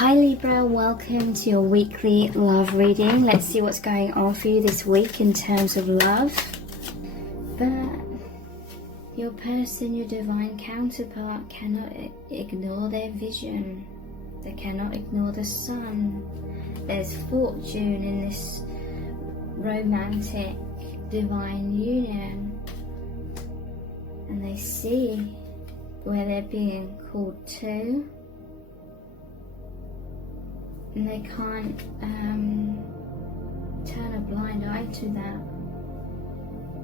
Hi Libra, welcome to your weekly love reading. Let's see what's going on for you this week in terms of love. But your person, your divine counterpart, cannot ignore their vision. They cannot ignore the sun. There's fortune in this romantic divine union. And they see where they're being called to. And they can't turn a blind eye to that.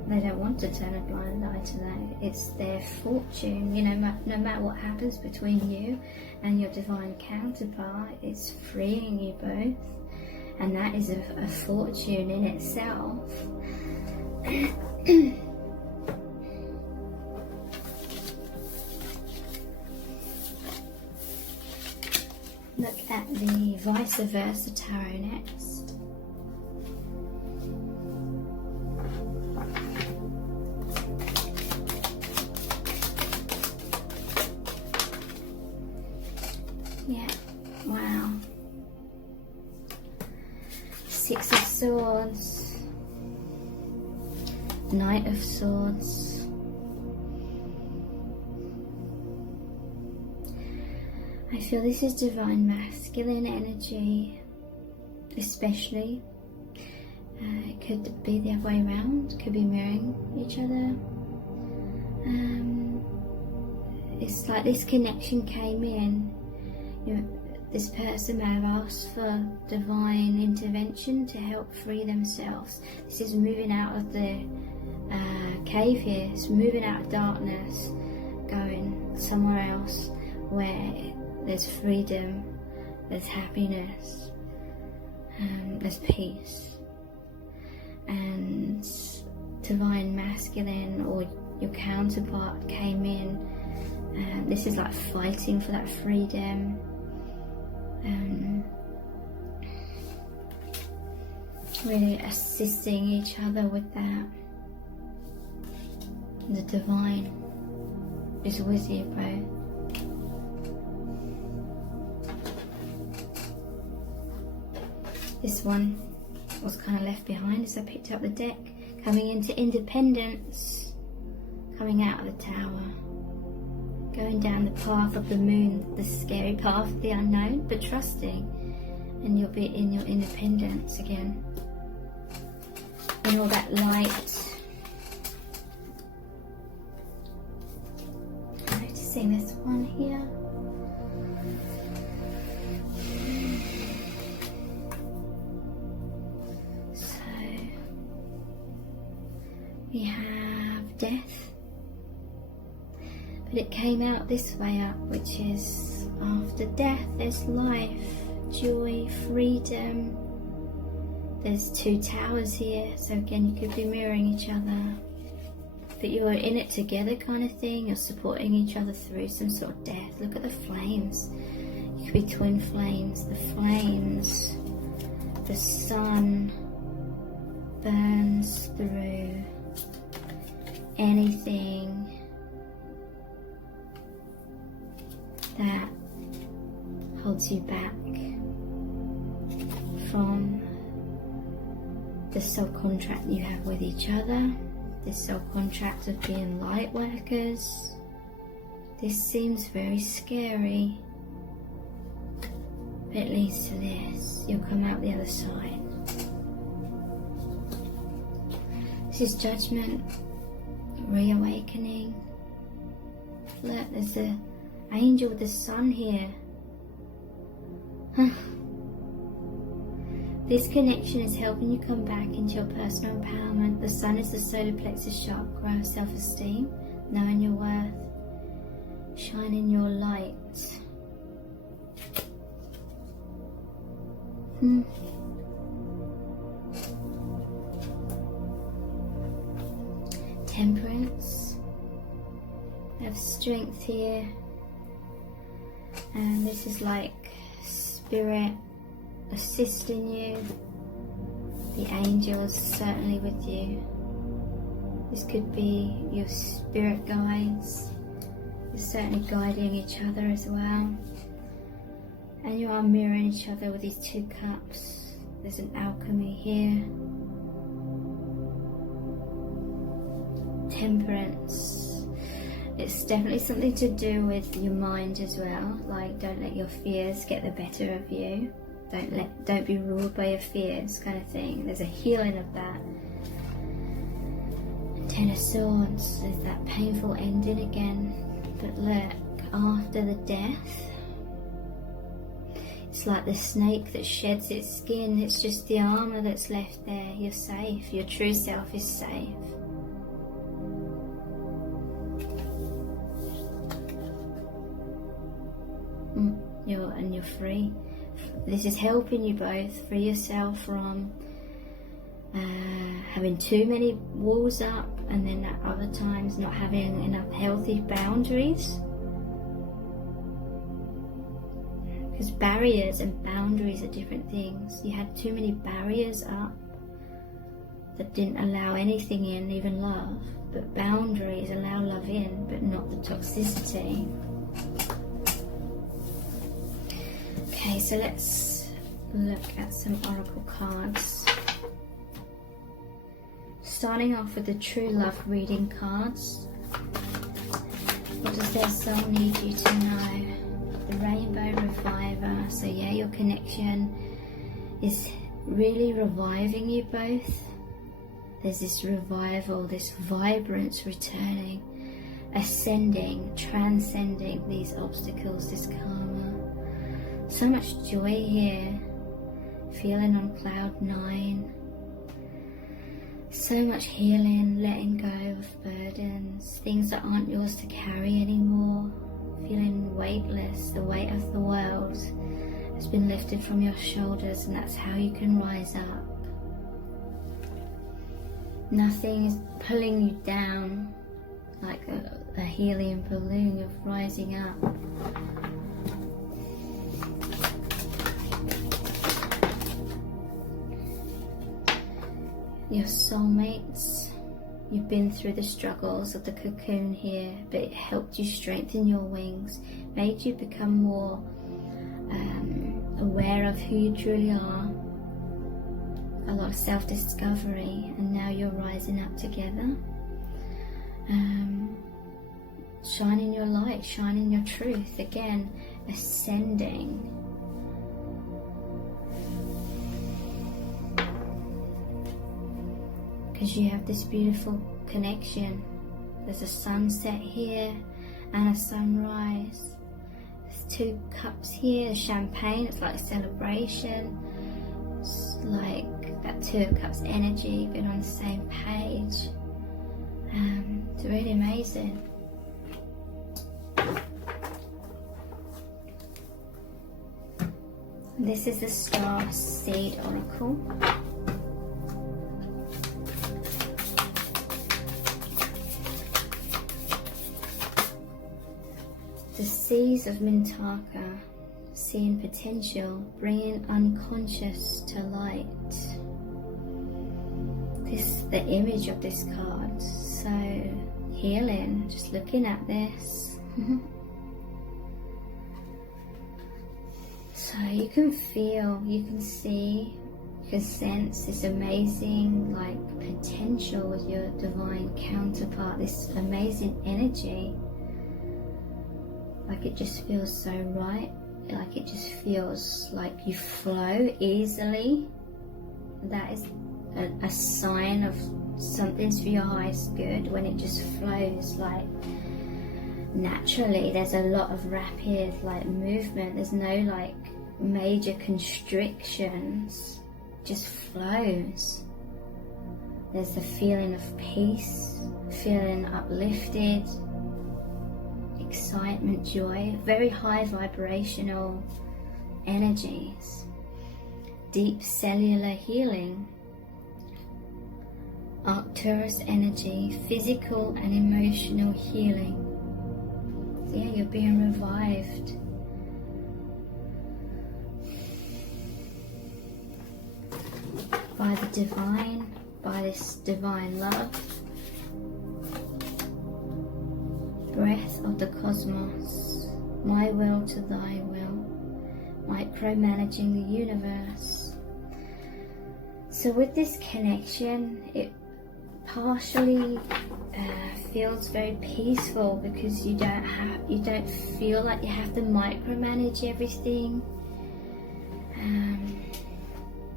They don't want to turn a blind eye to that. It's their fortune. You know, no matter what happens between you and your divine counterpart, it's freeing you both. And that is a fortune in itself. Look at the vice versa tarot next. Yeah, wow. Six of Swords, Knight of Swords. I feel this is divine masculine energy, especially. It could be the other way around, could be mirroring each other. It's like this connection came in. This person may have asked for divine intervention to help free themselves. This is moving out of the cave here. It's moving out of darkness, going somewhere else where there's freedom, there's happiness, there's peace. And divine masculine or your counterpart came in. This is like fighting for that freedom. Really assisting each other with that. The divine is with you both. This one was kind of left behind as I picked up the deck, coming into independence, coming out of the tower, going down the path of the moon, the scary path of the unknown, but trusting, and you'll be in your independence again, in all that light. Noticing this one here. We have death, but it came out this way up, which is after death there's life, joy, freedom. There's two towers here, so again you could be mirroring each other, but you're in it together kind of thing. You're supporting each other through some sort of death. Look at the flames. You could be twin flames. The flames, the sun burns through anything that holds you back from the soul contract you have with each other, this soul contract of being light workers. This seems very scary, but it leads to this. You'll come out the other side. This is judgment, reawakening. Look, there's the angel with the sun here. This connection is helping you come back into your personal empowerment. The sun is the solar plexus chakra, self-esteem, knowing your worth, shining your light. Temperance. We have strength here, and this is like spirit assisting you. The angel is certainly with you. This could be your spirit guides. You're certainly guiding each other as well. And you are mirroring each other with these 2 cups. There's an alchemy here. Temperance. It's definitely something to do with your mind as well. Like, don't let your fears get the better of you. Don't be ruled by your fears, kind of thing. There's a healing of that. 10 of Swords. There's that painful ending again. But look, after the death, it's like the snake that sheds its skin. It's just the armor that's left there. You're safe. Your true self is safe. You're free. This is helping you both free yourself from having too many walls up, and then at other times not having enough healthy boundaries. Because barriers and boundaries are different things. You had too many barriers up that didn't allow anything in, even love. But boundaries allow love in, but not the toxicity. Okay, so let's look at some oracle cards. Starting off with the true love reading cards. What does their soul need you to know? The Rainbow Reviver. So yeah, your connection is really reviving you both. There's this revival, this vibrance returning, ascending, transcending these obstacles, this karma. So much joy here, feeling on cloud 9. So much healing, letting go of burdens, things that aren't yours to carry anymore. Feeling weightless, the weight of the world has been lifted from your shoulders, and that's how you can rise up. Nothing is pulling you down like a helium balloon. You're rising up. Your soulmates, you've been through the struggles of the cocoon here, but it helped you strengthen your wings, made you become more aware of who you truly are, a lot of self-discovery, and now you're rising up together, shining your light, shining your truth, again, ascending. Because you have this beautiful connection. There's a sunset here and a sunrise. There's 2 cups here, champagne, it's like a celebration. It's like that 2 of cups energy, being on the same page. It's really amazing. This is the Star Seed Oracle. The seas of Mintaka, seeing potential, bringing unconscious to light. This, the image of this card, so healing, just looking at this. So you can feel, you can see, you can sense this amazing like potential with your divine counterpart, this amazing energy. Like it just feels so right, like it just feels like you flow easily. That is a sign of something's for your highest good, when it just flows like naturally. There's a lot of rapid like movement, there's no like major constrictions, just flows. There's the feeling of peace, feeling uplifted, excitement, joy, very high vibrational energies, deep cellular healing, Arcturus energy, physical and emotional healing. So yeah, you're being revived. By the divine, by this divine love. Breath of the cosmos, my will to thy will, micromanaging the universe. So with this connection, it partially feels very peaceful because you don't feel like you have to micromanage everything.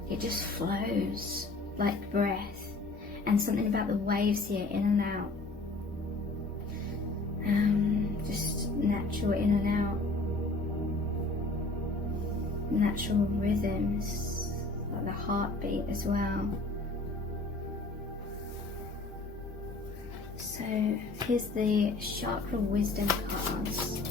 It just flows like breath, and something about the waves here, in and out, just natural in and out, natural rhythms, like the heartbeat as well. So here's the chakra wisdom cards.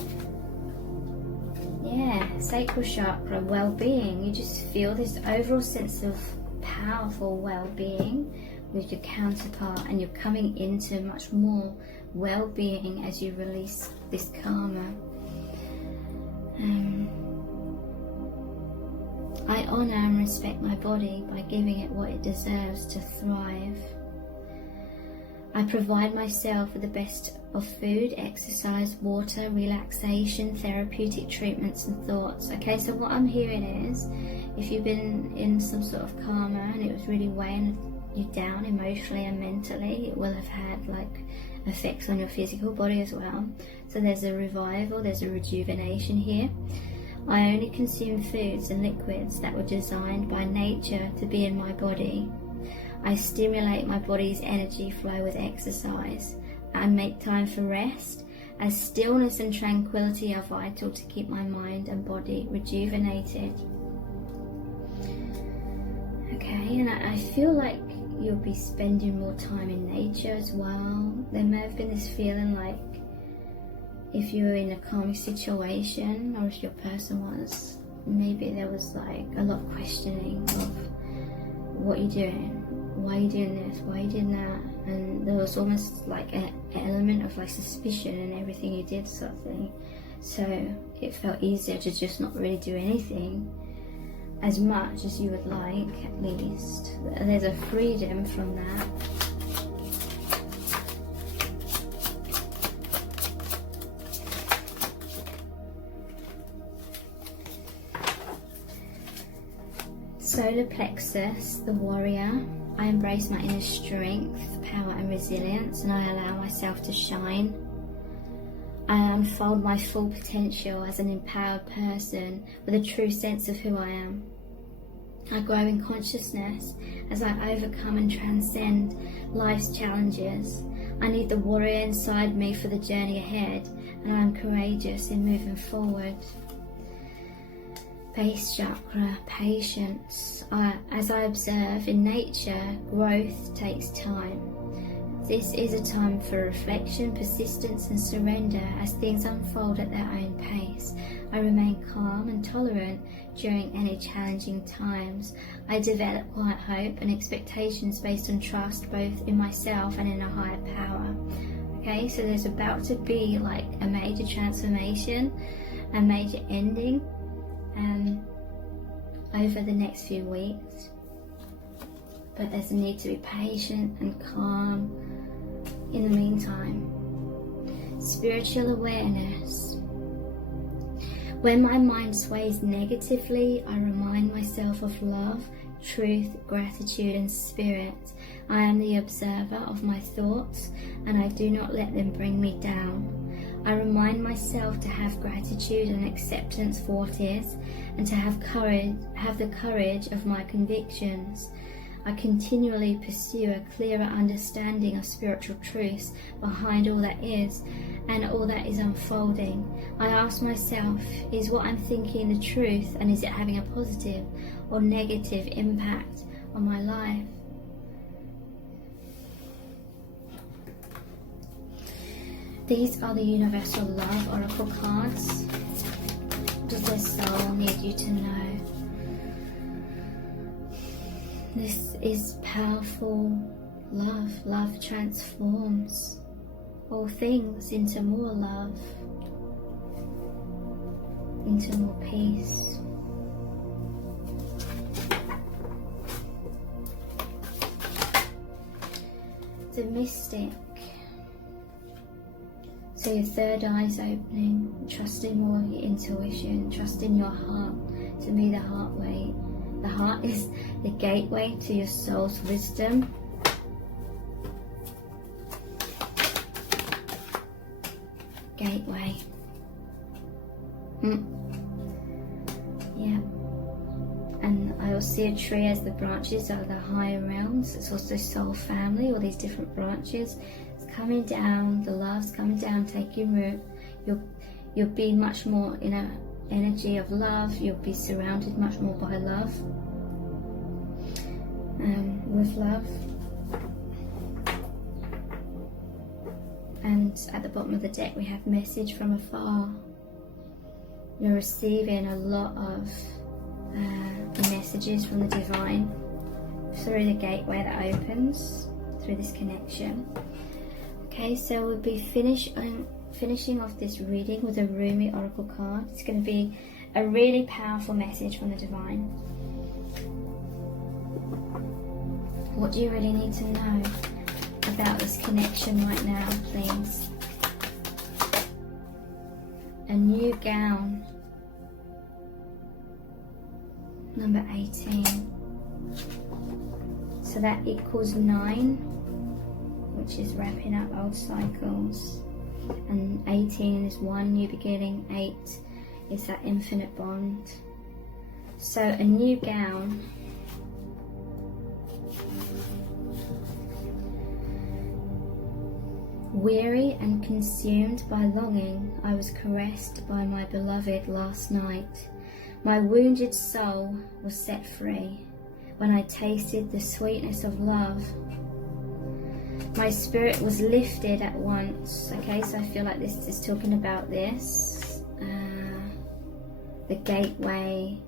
Yeah, sacral chakra, well-being. You just feel this overall sense of powerful well-being with your counterpart, and you're coming into much more well-being as you release this karma. I honour and respect my body by giving it what it deserves to thrive. I provide myself with the best of food, exercise, water, relaxation, therapeutic treatments and thoughts. Okay, so what I'm hearing is, if you've been in some sort of karma and it was really weighing you down emotionally and mentally, it will have had like effects on your physical body as well. So there's a revival, there's a rejuvenation here. I only consume foods and liquids that were designed by nature to be in my body. I stimulate my body's energy flow with exercise. I make time for rest, as stillness and tranquility are vital to keep my mind and body rejuvenated. Okay, and I feel like you'll be spending more time in nature as well. There may have been this feeling like if you were in a karmic situation, or if your person was, maybe there was like a lot of questioning of what you're doing. Why are you doing this? Why are you doing that? And there was almost like an element of like suspicion in everything you did, sort of thing. So it felt easier to just not really do anything as much as you would like, at least. And there's a freedom from that. Solar plexus, the warrior. I embrace my inner strength, power and resilience, and I allow myself to shine. I unfold my full potential as an empowered person with a true sense of who I am. I grow in consciousness as I overcome and transcend life's challenges. I need the warrior inside me for the journey ahead, and I am courageous in moving forward. Base chakra, patience. As I observe in nature, growth takes time. This is a time for reflection, persistence and surrender as things unfold at their own pace. I remain calm and tolerant during any challenging times. I develop quiet hope and expectations based on trust both in myself and in a higher power. Okay, so there's about to be like a major transformation, a major ending over the next few weeks, but there's a need to be patient and calm in the meantime. Spiritual awareness. When my mind sways negatively, I remind myself of love, truth, gratitude and spirit. I am the observer of my thoughts, and I do not let them bring me down. I remind myself to have gratitude and acceptance for what is, and to have the courage of my convictions. I continually pursue a clearer understanding of spiritual truths behind all that is and all that is unfolding. I ask myself, is what I'm thinking the truth, and is it having a positive or negative impact on my life? These are the Universal Love Oracle cards. What does their soul need you to know? This is powerful love. Love transforms all things into more love, into more peace. The Mystic. So your third eye's opening, trusting more your intuition, trusting your heart, to me the heart way. The heart is the gateway to your soul's wisdom. Gateway. Yeah. And I also see a tree as the branches are the higher realms. It's also soul family, all these different branches. It's coming down, the love's coming down, taking root. You'll be much more in an energy of love. You'll be surrounded much more by love. With love. And at the bottom of the deck we have message from afar. You're receiving a lot of messages from the divine through the gateway that opens through this connection. Okay, so we'll be finishing off this reading with a Rumi oracle card. It's going to be a really powerful message from the divine. What do you really need to know about this connection right now, please? A new gown. Number 18. So that equals 9, which is wrapping up old cycles. And 18 is one new beginning. 8 is that infinite bond. So a new gown. Weary and consumed by longing, I was caressed by my beloved last night. My wounded soul was set free when I tasted the sweetness of love. My spirit was lifted at once. Okay, so I feel like this is talking about this. The gateway,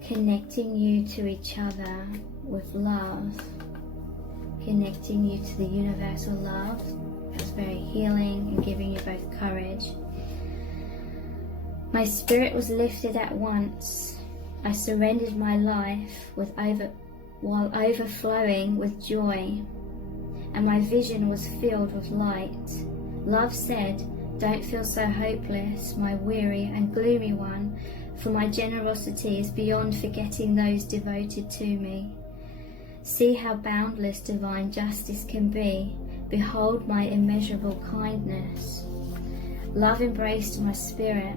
connecting you to each other with love, connecting you to the universal love. That's very healing and giving you both courage. My spirit was lifted at once. I surrendered my life while overflowing with joy, and my vision was filled with light. Love said, "Don't feel so hopeless, my weary and gloomy one, for my generosity is beyond forgetting those devoted to me. See how boundless divine justice can be. Behold my immeasurable kindness." Love embraced my spirit,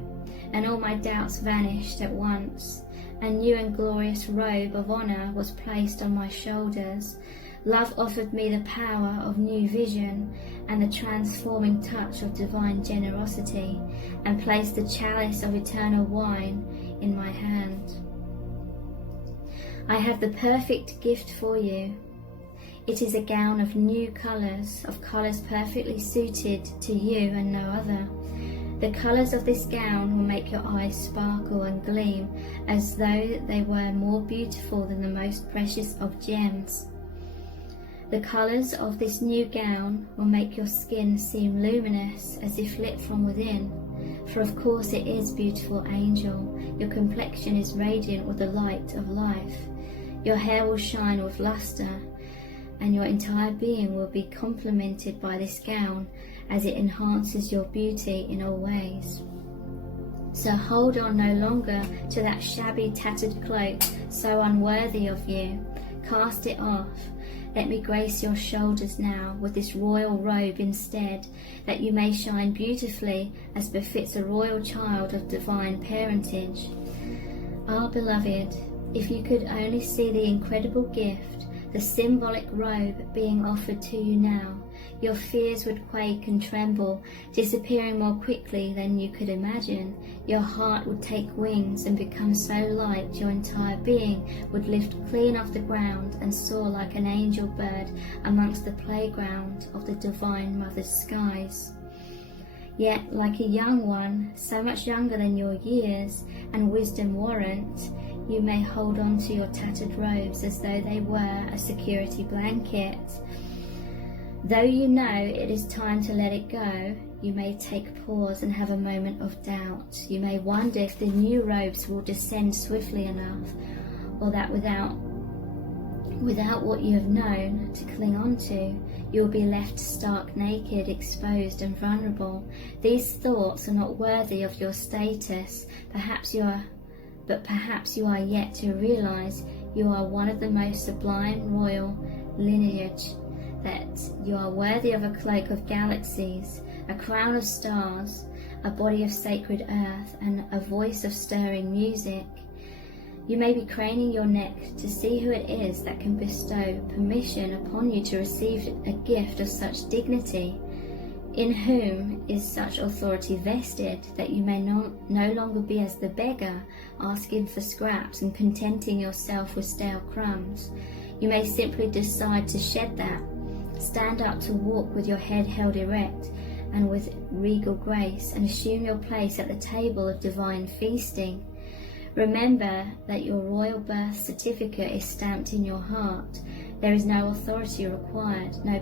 and all my doubts vanished at once. A new and glorious robe of honour was placed on my shoulders. Love offered me the power of new vision and the transforming touch of divine generosity, and placed the chalice of eternal wine in my hand. I have the perfect gift for you. It is a gown of new colours, of colours perfectly suited to you and no other. The colours of this gown will make your eyes sparkle and gleam as though they were more beautiful than the most precious of gems. The colours of this new gown will make your skin seem luminous as if lit from within. For of course it is, beautiful angel. Your complexion is radiant with the light of life. Your hair will shine with lustre, and your entire being will be complemented by this gown as it enhances your beauty in all ways. So hold on no longer to that shabby tattered cloak so unworthy of you. Cast it off. Let me grace your shoulders now with this royal robe instead, that you may shine beautifully as befits a royal child of divine parentage. Ah, beloved, if you could only see the incredible gift, the symbolic robe being offered to you now, your fears would quake and tremble, disappearing more quickly than you could imagine. Your heart would take wings and become so light your entire being would lift clean off the ground and soar like an angel bird amongst the playground of the Divine Mother's skies. Yet, like a young one, so much younger than your years and wisdom warrant, you may hold on to your tattered robes as though they were a security blanket. Though you know it is time to let it go, you may take pause and have a moment of doubt. You may wonder if the new robes will descend swiftly enough, or that without what you have known to cling on to, you will be left stark naked, exposed and vulnerable. These thoughts are not worthy of your status. Perhaps you are but perhaps you are yet to realize you are one of the most sublime royal lineage, that you are worthy of a cloak of galaxies, a crown of stars, a body of sacred earth, and a voice of stirring music. You may be craning your neck to see who it is that can bestow permission upon you to receive a gift of such dignity, in whom is such authority vested that you may no longer be as the beggar, asking for scraps and contenting yourself with stale crumbs. You may simply decide to shed that, stand up to walk with your head held erect and with regal grace, and assume your place at the table of divine feasting. Remember that your royal birth certificate is stamped in your heart. There is no authority required, no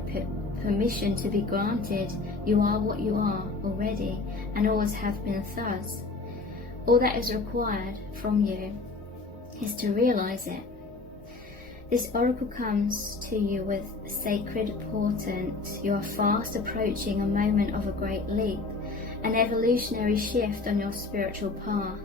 permission to be granted. You are what you are already, and always have been thus. All that is required from you is to realize it. This oracle comes to you with sacred portent. You are fast approaching a moment of a great leap, an evolutionary shift on your spiritual path.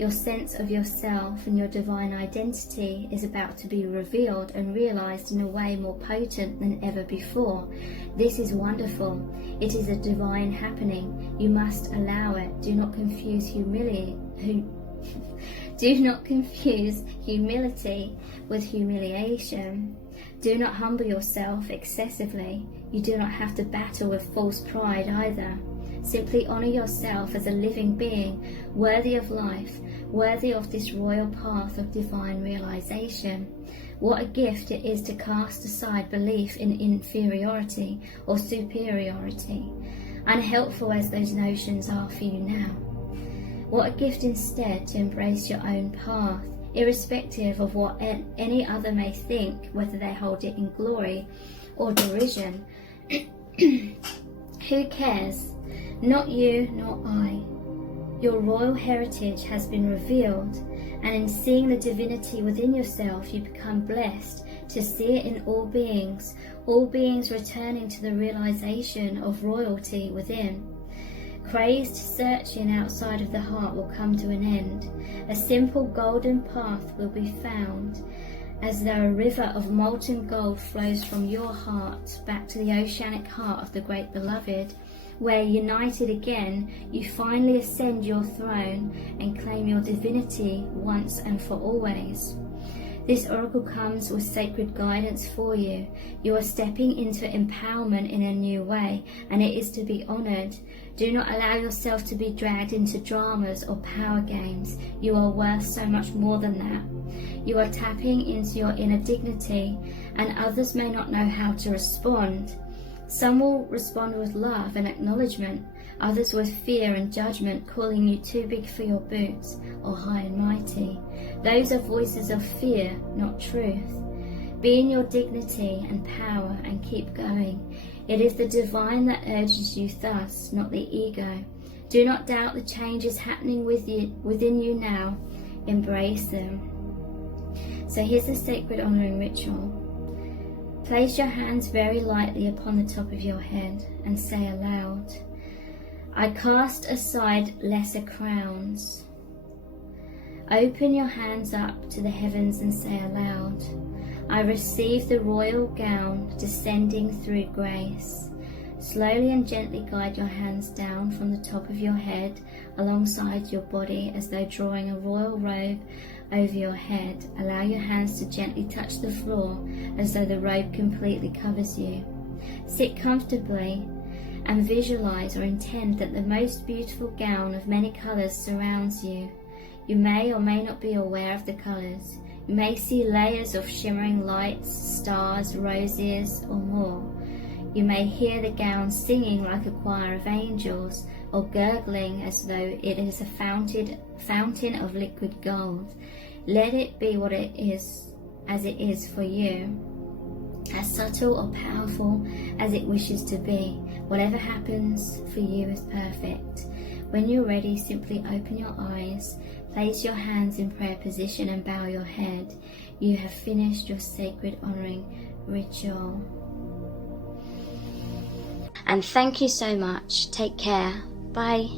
Your sense of yourself and your divine identity is about to be revealed and realized in a way more potent than ever before. This is wonderful. It is a divine happening. You must allow it. Do not confuse humility with humiliation. Do not humble yourself excessively. You do not have to battle with false pride either. Simply honor yourself as a living being, worthy of life, worthy of this royal path of divine realization. What a gift it is to cast aside belief in inferiority or superiority, unhelpful as those notions are for you now. What a gift instead to embrace your own path, irrespective of what any other may think, whether they hold it in glory or derision. Who cares? Not you, nor I. Your royal heritage has been revealed, and in seeing the divinity within yourself, you become blessed to see it in all beings returning to the realization of royalty within. Crazed searching outside of the heart will come to an end. A simple golden path will be found, as though a river of molten gold flows from your heart back to the oceanic heart of the great beloved, where, united again, you finally ascend your throne and claim your divinity once and for always. This oracle comes with sacred guidance for you. You are stepping into empowerment in a new way, and it is to be honored. Do not allow yourself to be dragged into dramas or power games. You are worth so much more than that. You are tapping into your inner dignity, and others may not know how to respond. Some will respond with love and acknowledgement, others with fear and judgment, calling you too big for your boots or high and mighty. Those are voices of fear, not truth. Be in your dignity and power and keep going. It is the divine that urges you thus, not the ego. Do not doubt the changes happening within you now. Embrace them. So here's the sacred honoring ritual. Place your hands very lightly upon the top of your head and say aloud, I cast aside lesser crowns. Open your hands up to the heavens and say aloud, I receive the royal gown descending through grace. Slowly and gently guide your hands down from the top of your head alongside your body as though drawing a royal robe over your head. Allow your hands to gently touch the floor as though the robe completely covers you. Sit comfortably and visualize or intend that the most beautiful gown of many colors surrounds you. You may or may not be aware of the colors. You may see layers of shimmering lights, stars, roses, or more. You may hear the gown singing like a choir of angels, or gurgling as though it is a fountain of liquid gold. Let it be what it is, as it is for you, as subtle or powerful as it wishes to be. Whatever happens for you is perfect. When you're ready, simply open your eyes, place your hands in prayer position and bow your head. You have finished your sacred honoring ritual. And thank you so much. Take care. Bye.